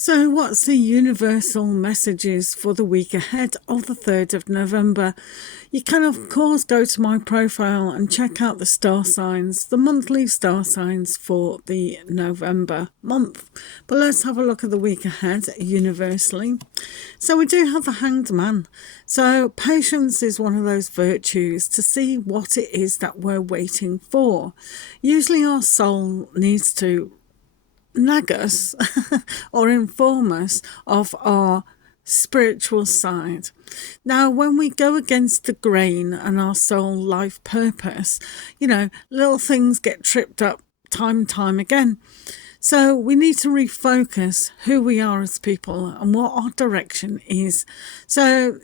So, what's the universal messages for the week ahead of the 3rd of November? You can, of course, go to my profile and check out the star signs, the monthly star signs for the November month. But let's have a look at the week ahead universally. So, we do have the Hanged Man. So, patience is one of those virtues to see what it is that we're waiting for. Usually, our soul needs to nag us or inform us of our spiritual side. Now, when we go against the grain and our soul life purpose, little things get tripped up time and time again. So we need to refocus who we are as people and what our direction is. So,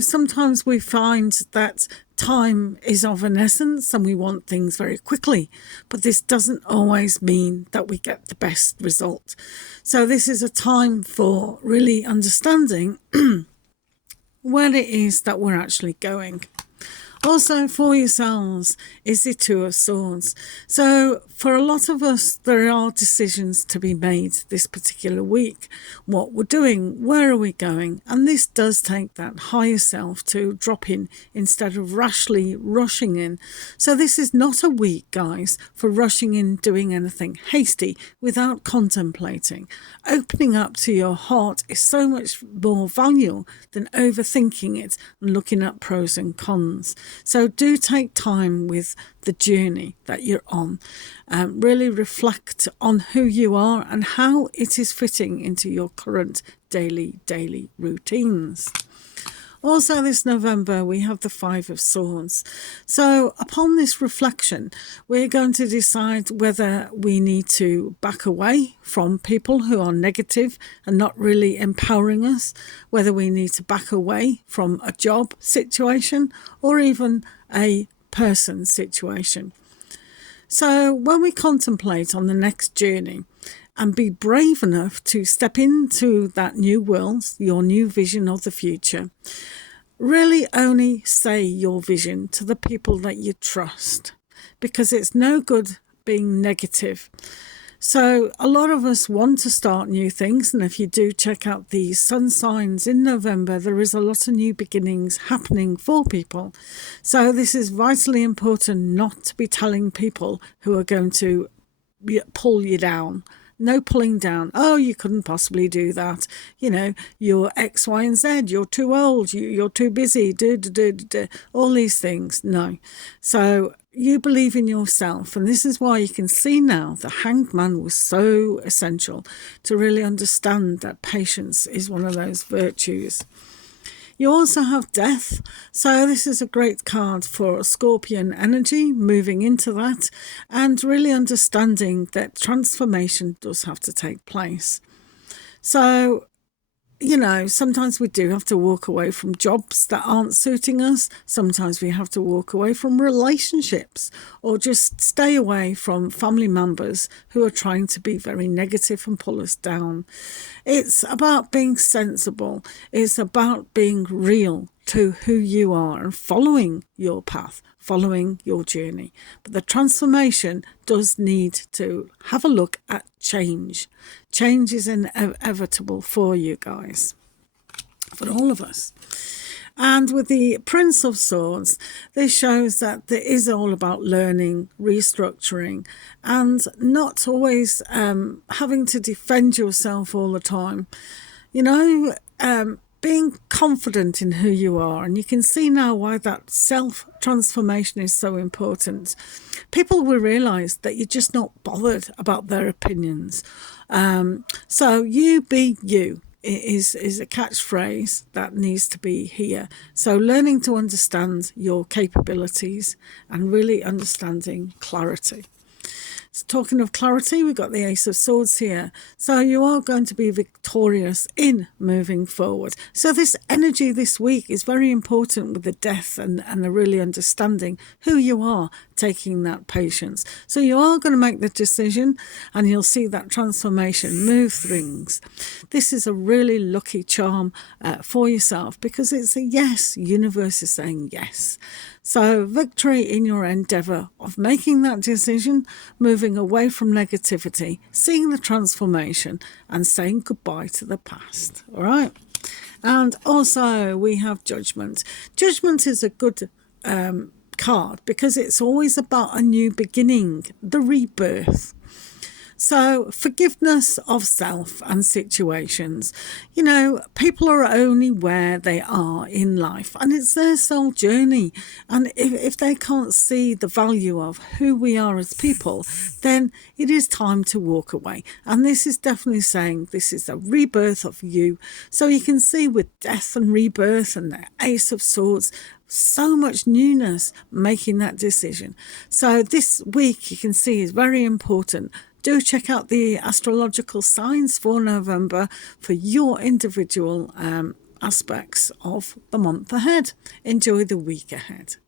sometimes we find that time is of an essence and we want things very quickly, but this doesn't always mean that we get the best result. So this is a time for really understanding where it is that we're actually going. Also, for yourselves is the Two of Swords. So for a lot of us, there are decisions to be made this particular week. What we're doing, where are we going? And this does take that higher self to drop in instead of rashly rushing in. So this is not a week, guys, for rushing in, doing anything hasty without contemplating. Opening up to your heart is so much more valuable than overthinking it and looking at pros and cons. So do take time with the journey that you're on. Really reflect on who you are and how it is fitting into your current daily routines. Also this November, we have the Five of Swords. So upon this reflection, we're going to decide whether we need to back away from people who are negative and not really empowering us, whether we need to back away from a job situation or even a person situation. So when we contemplate on the next journey, and be brave enough to step into that new world, your new vision of the future. Really only say your vision to the people that you trust, because it's no good being negative. So a lot of us want to start new things, and if you do check out the sun signs in November, there is a lot of new beginnings happening for people. So this is vitally important not to be telling people who are going to pull you down. No pulling down. Oh, you couldn't possibly do that. You're X, Y, and Z. You're too old. You're too busy. All these things. No. So you believe in yourself. And this is why you can see now the Hanged Man was so essential to really understand that patience is one of those virtues. You also have Death. So this is a great card for Scorpion energy, moving into that and really understanding that transformation does have to take place. So, sometimes we do have to walk away from jobs that aren't suiting us. Sometimes we have to walk away from relationships or just stay away from family members who are trying to be very negative and pull us down. It's about being sensible. It's about being real to who you are and following your path, following your journey. But the transformation does need to have a look at change. Change is inevitable for you guys, for all of us. And with the Prince of Swords, this shows that there is all about learning, restructuring, and not always having to defend yourself all the time. Being confident in who you are. And you can see now why that self-transformation is so important. People will realise that you're just not bothered about their opinions. So you be you is a catchphrase that needs to be here. So learning to understand your capabilities and really understanding clarity. So talking of clarity, we've got the Ace of Swords here. So you are going to be victorious in moving forward. So this energy this week is very important with the Death and the really understanding who you are, taking that patience. So you are going to make the decision and you'll see that transformation move things. This is a really lucky charm for yourself because it's a yes. Universe is saying yes. So, victory in your endeavour of making that decision, moving away from negativity, seeing the transformation, and saying goodbye to the past. All right. And also, we have judgment. Judgment is a good card because it's always about a new beginning, the rebirth. So, forgiveness of self and situations. You know, people are only where they are in life, and it's their soul journey. And if they can't see the value of who we are as people, then it is time to walk away. And this is definitely saying this is a rebirth of you. So, you can see with death and rebirth and the Ace of Swords, so much newness making that decision. So, this week you can see is very important. Do check out the astrological signs for November for your individual aspects of the month ahead. Enjoy the week ahead.